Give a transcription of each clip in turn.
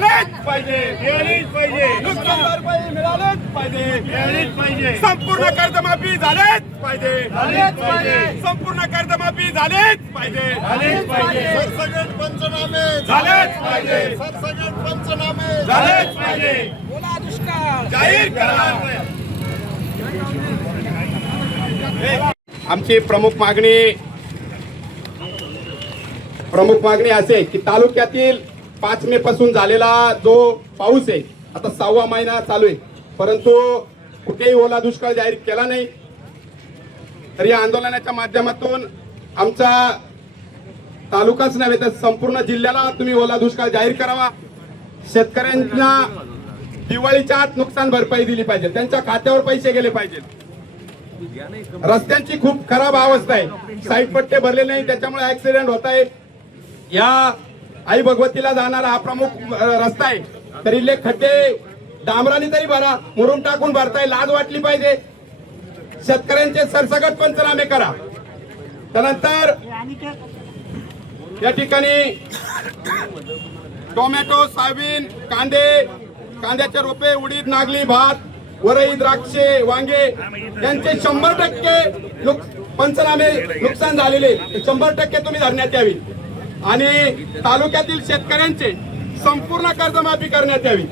मिळालीच पाहिजे मिळालीच पाहिजे. नुकसान भरपाई मिळालीच पाहिजे. मिळालीच पाहिजे. संपूर्ण कर्जमाफी झालेच पाहिजे. झालेच पाहिजे. संपूर्ण कर्जमाफी झालेच पाहिजे. झालेच पाहिजे. पंचनामे. झालेच पाहिजे. सरसकट पंचनामे. झालेच पाहिजे. जाहीर करा. आमची प्रमुख मागणी प्रमुख मागणी असे की तालुक्यातील पाच मे पासून झालेला जो पाऊस आहे आता सहावा महिना चालू आहे. परंतु कुठेही ओला दुष्काळ जाहीर केला नाही. तर या आंदोलनाच्या माध्यमातून आमचा तालुकाच नव्हे तर संपूर्ण जिल्ह्याला तुम्ही ओला दुष्काळ जाहीर करावा. शेतकऱ्यांना दिवाळीच्या आत नुकसान भरपाई दिली पाहिजे. त्यांच्या खात्यावर पैसे गेले पाहिजेत रस्त्यांची खूप खराब अवस्था आहे. साईड पट्टे भरले नाही त्याच्यामुळे ऍक्सिडेंट होत आहे. या आई भगवतीला जाणारा हा प्रमुख रस्ता आहे. तर इथले खड्डे डांबराने तरी भरा मुरुम टाकून भरताय लाज वाटली पाहिजे. शेतकऱ्यांचे सरसकट पंचनामे करा. त्यानंतर या ठिकाणी टोमॅटो सोयाबीन कांदे कांद्याचे रोपे उडीद नागली भात वरई द्राक्षे वांगे यांचे शंभर टक्के नुक- पंचनामे नुकसान झालेले. शंभर टक्के तुम्ही धरण्यात यावी. आणि तालुक्यातील शेतकऱ्यांचे संपूर्ण कर्जमाफी करण्यात यावी.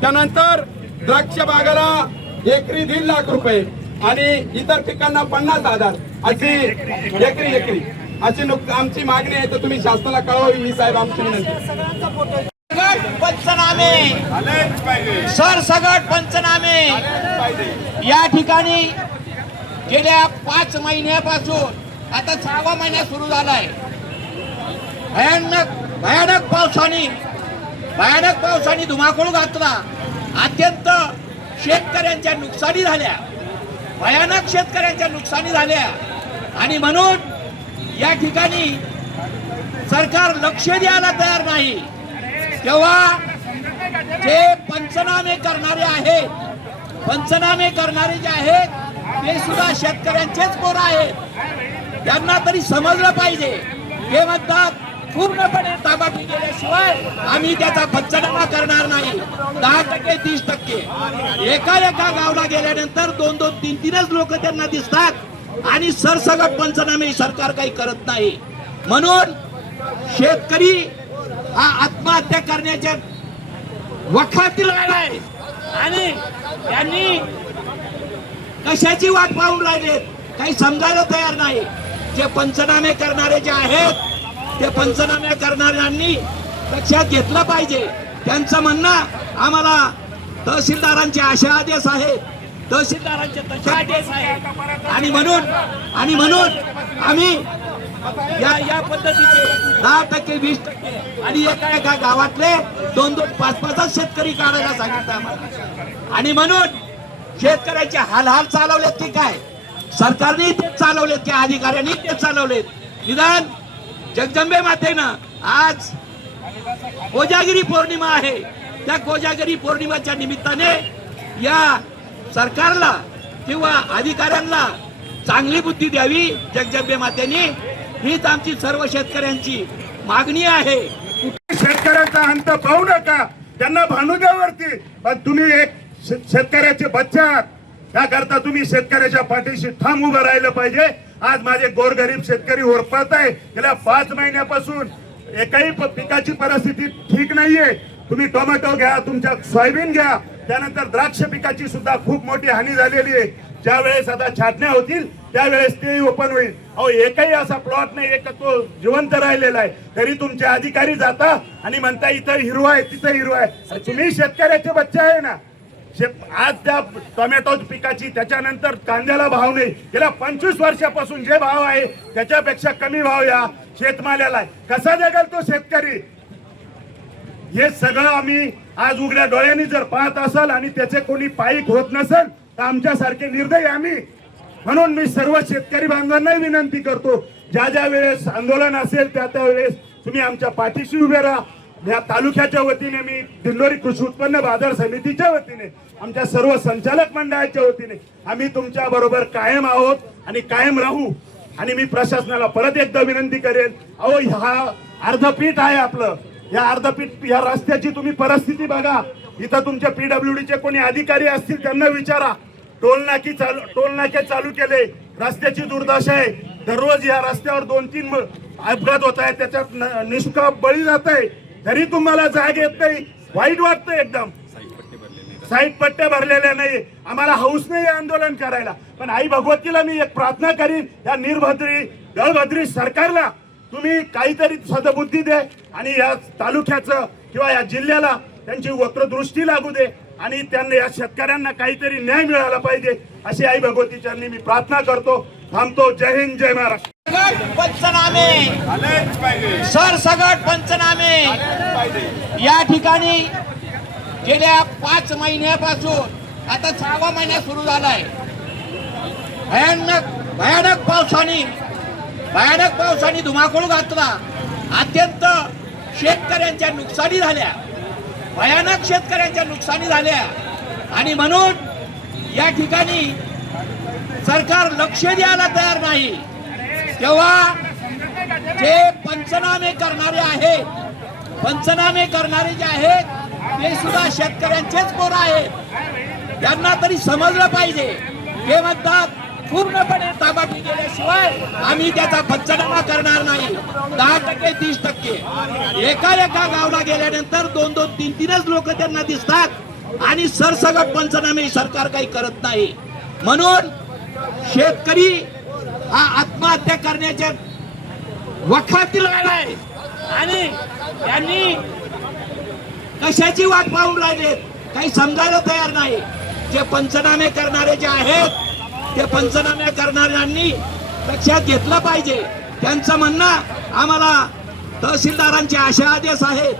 त्यानंतर द्राक्ष बागाला एकरी दीड लाख रुपये आणि इतर पिकांना पन्नास हजार अशी एकरी एकरी. अशी नुक- आमची मागणी आहे तर तुम्ही शासनाला कळवावी ही साहेब आमची विनंती पंचनामे. सर पाहिजे पंचनामे. या ठिकाणी गेल्या पाच महिन्यापासून आता सहावा महिना सुरू झालाय. भयानक भयानक पावसाने भयानक पावसाने धुमाकूळ घातला. अत्यंत शेतकऱ्यांच्या नुकसानी झाल्या. भयानक शेतकऱ्यांच्या नुकसानी झाल्या. आणि म्हणून या ठिकाणी सरकार लक्ष द्यायला तयार नाही. तेव्हा जे पंचनामे करणारे आहेत पंचनामे करणारे जे आहेत ते सुद्धा शेतकऱ्यांचेच पोर आहेत. त्यांना तरी समजलं पाहिजे. हे म्हणतात पूर्णपणे ताबाकी गेल्याशिवाय आम्ही त्याचा पंचनामा करणार नाही. दहा टक्के तीस टक्के. एका एका गावला गेल्यानंतर दोन दोन तीन तीनच लोक त्यांना दिसतात. आणि सरसगट पंचनामे सरकार काही करत नाही. म्हणून शेतकरी हा आत्महत्या करण्याच्या वखातील आहे. आणि त्यांनी कशाची वाट पाहून राहिलेत काही समजायला तयार नाही. जे पंचनामे करणारे जे आहेत ते पंचनामे करणाऱ्यांनी लक्षात घेतलं पाहिजे. त्यांचं म्हणणं आम्हाला तहसीलदारांचे असे आदेश आहेत तहसीलदारांचे तसे आदेश आहेत आणि म्हणून आणि म्हणून आम्ही या या पद्धतीचे दहा टक्के वीस टक्के आणि एका एका गावातले दोन दोन पाच पाचच शेतकरी काढायला सांगितलं आम्हाला. आणि म्हणून शेतकऱ्याचे हालहाल चालवलेत की काय? सरकारने तेच चालवलेत की अधिकाऱ्यांनी तेच चालवलेत. निदान जगदंबे मातेनं आज कोजागिरी पौर्णिमा आहे. त्या कोजागिरी पौर्णिमाच्या निमित्ताने या सरकारला किंवा अधिकाऱ्यांना चांगली बुद्धी द्यावी जगजंबे मातेने. हीच आमची सर्व शेतकऱ्यांची मागणी आहे. शेतकऱ्याचा अंत पाहू नका. त्यांना भांडू द्यावरती पण तुम्ही एक शे- शेतकऱ्याचे बच्चा. त्याकरता तुम्ही शेतकऱ्याच्या पाठीशी ठाम उभं राहिलं पाहिजे. आज माझे गोरगरीब शेतकरी ओरपत आहे. गेल्या पाच महिन्यापासून एकाही पिकाची परिस्थिती ठीक नाहीये. तुम्ही टोमॅटो घ्या तुमच्या सोयाबीन घ्या. त्यानंतर द्राक्ष पिकाची सुद्धा खूप मोठी हानी झालेली आहे. ज्या वेळेस आता छाटण्या होतील त्यावेळेस तेही ओपन होईल. अहो एकही असा प्लॉट नाही एक तो जिवंत राहिलेला आहे. तरी तुमचे अधिकारी जाता आणि म्हणता इथं हिरवा आहे तिथं हिरवा आहे. तुम्ही शेतकऱ्याचे बच्चे आहे ना. आज त्या टोमॅटो पिकाची त्याच्यानंतर कांद्याला भाव नाही. गेल्या पंचवीस वर्षापासून जे भाव आहे त्याच्यापेक्षा कमी भाव या शेतमाल्याला कसा जगाल तो शेतकरी? हे सगळं आम्ही आज उघड्या डोळ्यांनी जर पाहत असाल आणि त्याचे कोणी पायीक होत नसेल तर आमच्यासारखे निर्दयी आम्ही. म्हणून मी सर्व शेतकरी बांधवांनाही विनंती करतो ज्या ज्या वेळेस आंदोलन असेल त्या त्या वेळेस तुम्ही आमच्या पाठीशी उभे राहा. या तालुक्याच्या वतीने मी दिंडोरी कृषी उत्पन्न बाजार समितीच्या वतीने आमच्या सर्व संचालक मंडळाच्या वतीने आम्ही तुमच्या बरोबर कायम आहोत आणि कायम राहू. आणि मी प्रशासनाला परत एकदा विनंती करेन अहो हा अर्धपीठ आहे आपलं. या अर्धपीठ या रस्त्याची तुम्ही परिस्थिती बघा. इथं तुमच्या पीडब्ल्यूडी चे कोणी अधिकारी असतील त्यांना विचारा. टोलनाकी चालू टोलनाके चालू केले. रस्त्याची दुर्दशा आहे. दररोज या रस्त्यावर दोन तीन अपघात होत आहेत. त्याच्यात निष्काप बळी जात आहे. तरी तुम्हाला जाग येत नाही. वाईट वाटतं एकदम. साईट पट्ट्या भरलेल्या नाही. आम्हाला हौस नाही आंदोलन करायला. पण आई भगवतीला मी एक प्रार्थना करीन. या निर्भद्री दळभद्री सरकारला तुम्ही काहीतरी सदबुद्धी दे आणि या तालुक्याचं किंवा या जिल्ह्याला त्यांची वक्रदृष्टी लागू दे आणि त्यांना या शेतकऱ्यांना काहीतरी न्याय मिळाला पाहिजे अशी आई भगवती चरणी मी प्रार्थना करतो. थांबतो. जय हिंद जय महाराष्ट्र. सगट पंचनामे. सरसगट पंचनामे. या ठिकाणी गेल्या पाच महिन्यापासून आता सहावा महिना सुरू झालाय. भयानक भयानक पावसाने भयानक पावसाने धुमाकूळ घातला. अत्यंत शेतकऱ्यांच्या नुकसानी झाल्या. भयानक शेतकऱ्यांच्या नुकसानी झाल्या. आणि म्हणून या ठिकाणी सरकार लक्ष द्यायला तयार नाही. तेव्हा जे पंचनामे करणारे आहेत पंचनामे करणारे जे आहेत ते सुद्धा शेतकऱ्यांचेच पोरं आहेत. त्यांना तरी समजलं पाहिजे. ते म्हणतात पूर्णपणे ताबाटी गेल्याशिवाय आम्ही त्याचा पंचनामा करणार नाही. दहा टक्के तीस टक्के. एका एका गावला गेल्यानंतर दोन दोन तीन तीनच लोक त्यांना दिसतात. आणि सरसगट पंचनामे सरकार काही करत नाही. म्हणून शेतकरी हा आत्महत्या करण्याच्या वखातील आहे. आणि त्यांनी कशाची वाट पाहू राहिलेत काही समजायला तयार नाही. जे पंचनामे करणारे जे आहेत ते पंचनामे करणाऱ्यांनी लक्षात घेतलं पाहिजे. त्यांचं म्हणणं आम्हाला तहसीलदारांचे असे आदेश आहेत.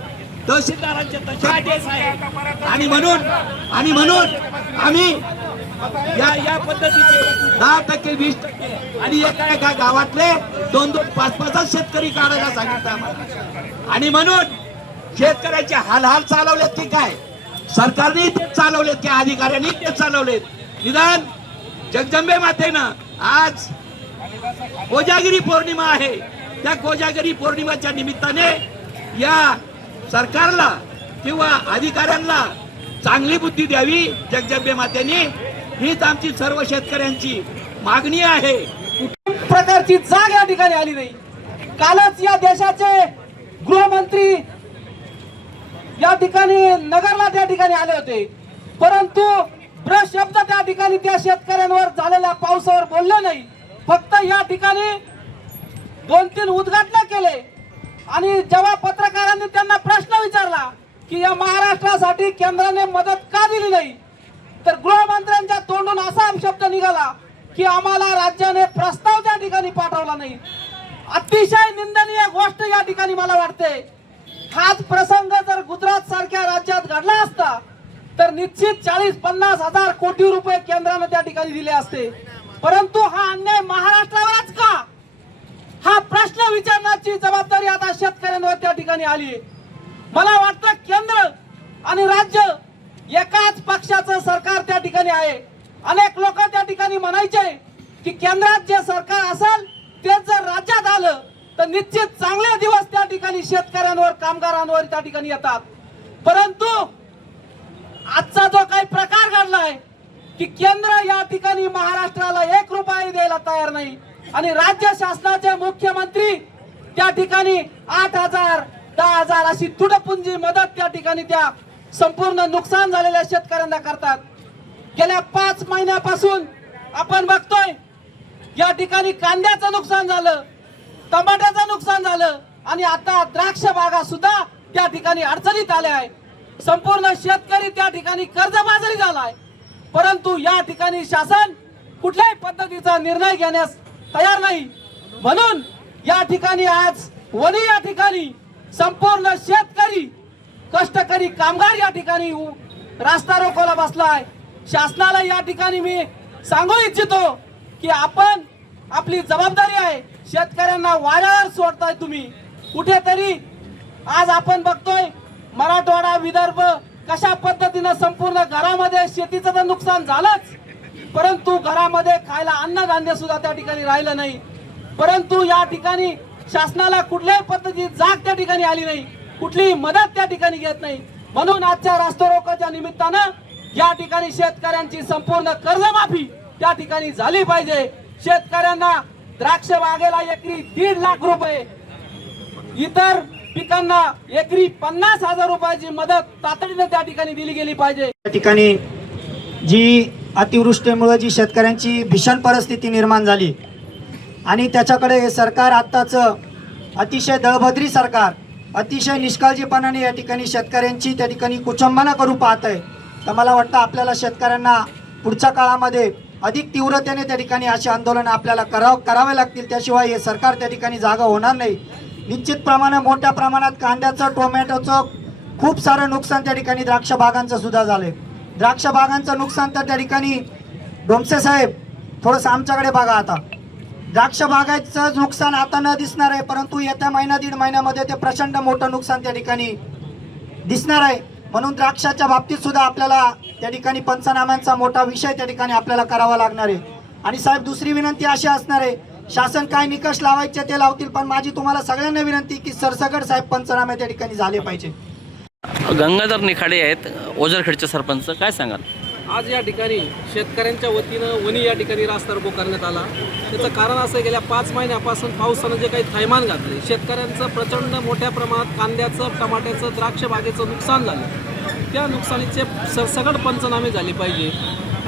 तहसीलदारांचे तसे आदेश आहेत. आणि म्हणून आणि म्हणून आम्ही या या पद्धतीचे दहा टक्के वीस टक्के आणि एका एका गावातले दोन दोन पाच पाचच शेतकरी काढायला सांगितलं आम्हाला. आणि म्हणून शेतकऱ्याचे हाल हाल चालवलेत की काय? सरकारने तेच चालवलेत की अधिकाऱ्यांनी तेच चालवलेत. निदान जगदंबे मातेनं आज कोजागिरी पौर्णिमा आहे. त्या कोजागिरी पौर्णिमाच्या निमित्ताने या सरकारला किंवा अधिकाऱ्यांना चांगली बुद्धी द्यावी जगदंबे मातेने. हीच आमची सर्व शेतकऱ्यांची मागणी आहे. प्रकारची जाग या ठिकाणी आली नाही. कालच या देशाचे गृहमंत्री या ठिकाणी नगरला त्या ठिकाणी आले होते. परंतु शब्द त्या ठिकाणी त्या शेतकऱ्यांवर झालेल्या पावसावर बोलले नाही. फक्त या ठिकाणी दोन तीन उद्घाटन केले. आणि जेव्हा पत्रकारांनी त्यांना प्रश्न विचारला की या महाराष्ट्रासाठी केंद्राने मदत का दिली नाही तर गृहमंत्र्यांच्या तोंडून असा शब्द निघाला की आम्हाला राज्याने प्रस्ताव त्या ठिकाणी पाठवला नाही. अतिशय निंदनीय गोष्ट या ठिकाणी मला वाटते. हाच प्रसंग जर गुजरात सारख्या राज्यात घडला असता तर निश्चित चाळीस पन्नास हजार कोटी रुपये केंद्राने त्या ठिकाणी दिले असते. परंतु हा अन्याय महाराष्ट्रावरच का? हा प्रश्न विचारण्याची जबाबदारी आता शेतकऱ्यांवर त्या ठिकाणी आली मला वाटतं केंद्र आणि राज्य एकाच पक्षाचं सरकार त्या ठिकाणी आहे. अनेक लोक त्या ठिकाणी म्हणायचे की केंद्रात जे सरकार असेल तेच जर राज्यात आलं तर निश्चित चांगले दिवस त्या ठिकाणी शेतकऱ्यांवर कामगारांवर त्या ठिकाणी येतात. परंतु आजचा जो काही प्रकार घडलाय की केंद्र या ठिकाणी महाराष्ट्राला एक रुपया द्यायला तयार नाही. आणि राज्य शासनाचे मुख्यमंत्री त्या ठिकाणी आठ हजार दहा हजार अशी तुटपुंजी मदत त्या ठिकाणी त्या संपूर्ण नुकसान झालेल्या शेतकऱ्यांना करतात. गेल्या पाच महिन्यापासून आपण बघतोय या ठिकाणी कांद्याचं नुकसान झालं टमाट्याचं नुकसान झालं आणि आता द्राक्ष बागा सुद्धा त्या ठिकाणी अडचणीत आल्या आहे संपूर्ण शेतकरी त्या ठिकाणी कर्जबाजारी झालाय. परंतु या ठिकाणी शासन कुठल्याही पद्धतीचा निर्णय घेण्यास तयार नाही. म्हणून या ठिकाणी आज वणी या ठिकाणी संपूर्ण शेतकरी कष्टकरी कामगार या ठिकाणी रास्ता रोकोला बसलाय. शासनाला या ठिकाणी मी सांगू इच्छितो की आपण आपली जबाबदारी आहे. शेतकऱ्यांना वाऱ्यावर सोडताय तुम्ही. कुठेतरी आज आपण बघतोय मराठवाडा विदर्भ कशा पद्धतीनं संपूर्ण घरामध्ये शेतीचं तर नुकसान झालंच. परंतु घरामध्ये खायला अन्नधान्य सुद्धा त्या ठिकाणी राहिलं नाही. परंतु या ठिकाणी शासनाला कुठल्याही पद्धतीची जाग त्या ठिकाणी आली नाही. कुठलीही मदत त्या ठिकाणी घेत नाही. म्हणून आजच्या राष्ट्ररोकाच्या निमित्तानं या ठिकाणी शेतकऱ्यांची संपूर्ण कर्जमाफी त्या ठिकाणी झाली पाहिजे. शेतकऱ्यांना द्राक्ष बागेला एकरी दीड लाख रुपये इतर पिकांना एकरी पन्नास हजार रुपयाची मदत तातडीने त्या ठिकाणी दिली गेली पाहिजे. या ठिकाणी जी अतिवृष्टीमुळे जी शेतकऱ्यांची भीषण परिस्थिती निर्माण झाली आणि त्याच्याकडे हे सरकार आत्ताचं अतिशय दळभद्री सरकार अतिशय निष्काळजीपणाने या ठिकाणी शेतकऱ्यांची त्या ठिकाणी कुचंबना करू पाहत आहे. तर मला वाटतं आपल्याला शेतकऱ्यांना पुढच्या काळामध्ये अधिक तीव्रतेने त्या ठिकाणी असे आंदोलन आपल्याला कराव करावे लागतील. त्याशिवाय हे सरकार त्या ठिकाणी जागा होणार नाही. निश्चित प्रमाणात मोठ्या प्रमाणात कांद्याचं टोमॅटोचं खूप सारं नुकसान त्या ठिकाणी द्राक्ष बागांचं सुद्धा झालंय. द्राक्ष बागांचं नुकसान तर त्या ठिकाणी डोमसे साहेब थोडंसं आमच्याकडे बघा आता. द्राक्ष बागायचं नुकसान आता न दिसणार आहे परंतु येत्या महिना दीड महिन्यामध्ये ते प्रचंड मोठं नुकसान त्या ठिकाणी दिसणार आहे. म्हणून द्राक्षाच्या बाबतीत सुद्धा आपल्याला त्या ठिकाणी पंचनाम्यांचा मोठा विषय त्या ठिकाणी आपल्याला करावा लागणार आहे. आणि साहेब दुसरी विनंती अशी असणार आहे शासन काय निकष लावायचे ते लावतील पण माझी तुम्हाला सगळ्यांना विनंती की सरसकट साहेब पंचनामे त्या ठिकाणी झाले पाहिजे. गंगाधर निखाडे आहेत ओझरखेडचे सरपंच काय सांगाल? आज या ठिकाणी शेतकऱ्यांच्या वतीनं वनी या ठिकाणी रास्ता रोको करण्यात आला. त्याचं कारण असं गेल्या पाच महिन्यापासून पावसानं जे काही थैमान घातले शेतकऱ्यांचं प्रचंड मोठ्या प्रमाणात कांद्याचं टमाट्याचं द्राक्ष बागेचं नुकसान झालं. त्या नुकसानीचे सरसकट पंचनामे झाले पाहिजे.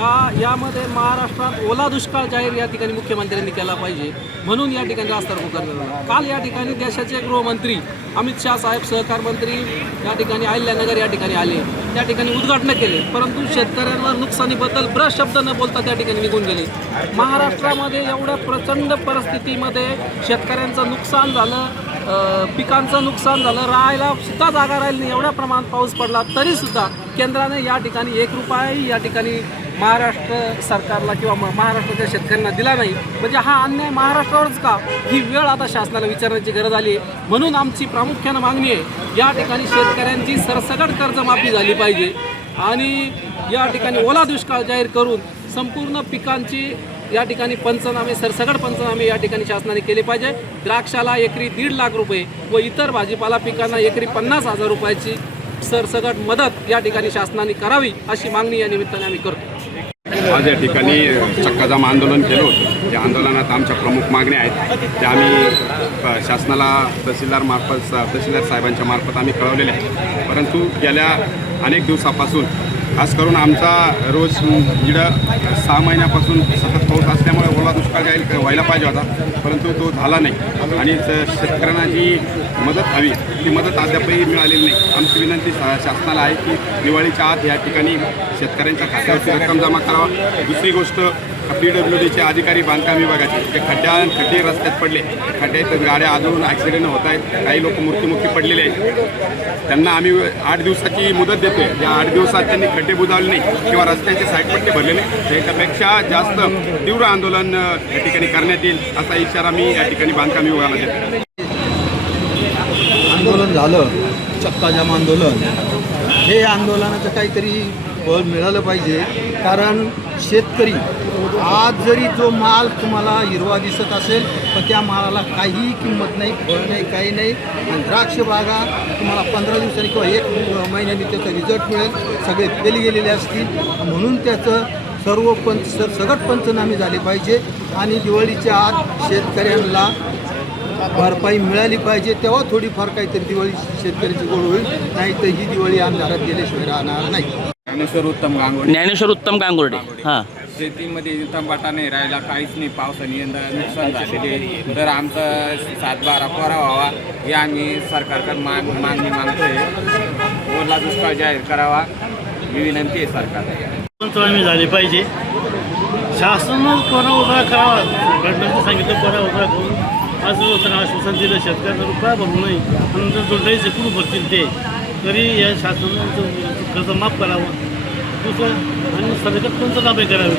का यामध्ये महाराष्ट्रात ओला दुष्काळ जाहीर या ठिकाणी मुख्यमंत्र्यांनी केला पाहिजे. म्हणून या ठिकाणी रास्ता रोको करण्यात आला. काल या ठिकाणी देशाचे गृहमंत्री अमित शाह साहेब सहकार मंत्री या ठिकाणी अहिल्यानगर या ठिकाणी आले. त्या ठिकाणी उद्घाटन केले. परंतु शेतकऱ्यांवर नुकसानीबद्दल ब्रश शब्द न बोलता त्या ठिकाणी निघून गेले. महाराष्ट्रामध्ये एवढ्या प्रचंड परिस्थितीमध्ये शेतकऱ्यांचं नुकसान झालं पिकांचं नुकसान झालं राहायला सुद्धा जागा राहिली नाही. एवढ्या प्रमाणात पाऊस पडला तरी सुद्धा केंद्राने या ठिकाणी एक रुपयाही या ठिकाणी महाराष्ट्र सरकारला किंवा म- महाराष्ट्राच्या शेतकऱ्यांना दिला नाही म्हणजे हा अन्याय महाराष्ट्रावरच का? ही वेळ आता शासनाला विचारण्याची गरज आली आहे. म्हणून आमची प्रामुख्यानं मागणी आहे या ठिकाणी शेतकऱ्यांची सरसकट कर्जमाफी झाली पाहिजे. आणि या ठिकाणी ओला दुष्काळ जाहीर करून संपूर्ण पिकांची या ठिकाणी पंचनामे सरसगड पंचनामे या ठिकाणी शासनाने केले पाहिजे. द्राक्षाला एकरी दीड लाख रुपये व इतर भाजीपाला पिकांना एकरी पन्नास हजार रुपयाची सरसगट मदत या ठिकाणी शासनाने करावी अशी मागणी या निमित्ताने आम्ही करतो. आज या ठिकाणी चक्काजाम आंदोलन केलं होतं. त्या आंदोलनात आमच्या प्रमुख मागण्या आहेत. त्या आम्ही शासनाला तहसीलदार मार्फत तहसीलदार साहेबांच्या मार्फत आम्ही कळवलेल्या आहेत. परंतु गेल्या अनेक दिवसापासून खास करून आमचा रोज इडं सहा महिन्यापासून सतत पाऊस असल्यामुळे ओला दुष्काळ जाहीर व्हायला पाहिजे होता. परंतु तो झाला नाही. आणि शेतकऱ्यांना जी मदत हवी ती मदत अद्यापही मिळालेली नाही. आमची विनंती शा- शासनाला आहे की दिवाळीच्या आत या ठिकाणी शेतकऱ्यांच्या खात्यावरची रक्कम जमा करावा. दुसरी गोष्ट पी डब्ल्यू डीचे अधिकारी बांधकाम विभागाचे जे खड्ड्या खड्डे रस्त्यात पडले. खड्ड्यात गाड्या आदळून ॲक्सिडेंट होत आहेत. काही लोक मृत्युमुखी पडलेले आहेत. त्यांना आम्ही आठ दिवसाची मुदत देतोय. या आठ दिवसात त्यांनी खड्डे बुजावले नाही किंवा रस्त्यांचे साईडपट्टे भरले नाही त्याच्यापेक्षा जास्त तीव्र आंदोलन या ठिकाणी करण्यात येईल असा इशारा मी या ठिकाणी बांधकाम विभागाला देतो आंदोलन झालं. चक्काजाम आंदोलन. हे आंदोलनाचं काहीतरी बळ मिळालं पाहिजे. कारण शेतकरी आज जरी जो माल तुम्हाला हिरवा दिसत असेल पण त्या मालाला काहीही किंमत नाही फळ नाही काही नाही. आणि द्राक्ष बागा तुम्हाला पंधरा दिवसांनी किंवा एक महिन्यानी त्याचा रिझल्ट मिळेल. सगळे फेल गेलेले असतील. म्हणून त्याचं सर्व पंच सर सगट पंचनामे झाले पाहिजे. आणि दिवाळीच्या आत शेतकऱ्यांना भरपाई मिळाली पाहिजे. तेव्हा थोडीफार काहीतरी दिवाळी शेतकऱ्याची गोड होईल. नाही तर ही दिवाळी अंधारात गेल्याशिवाय राहणार नाही. ज्ञानेश्वर उत्तम गांगोडे ज्ञानेश्वर उत्तम गांगुर्डे. हां. शेतीमध्ये तंबाटा नाही राहिला काहीच नाही. पावसाने यंदा नुकसान झालेले तर आमचा सातबारा कोरा व्हावा हे आम्ही सरकारकडे माग मागणी मागतोय. ओला दुष्काळ जाहीर करावा ही विनंती आहे सरकारला. झाली पाहिजे. शासनानं कोणा उभा करावा. गव्हर्नमेंटनं सांगितलं कोणा उभा करून असं होतं आश्वासन दिलं शेतकऱ्यांना रुपया भरू नये. आणि जर जोडण्याचे कुठून भरतील ते. तरी या शासनाचं कर्ज माफ करावं. दुसरं आणि सरकार पंचनामे करावे?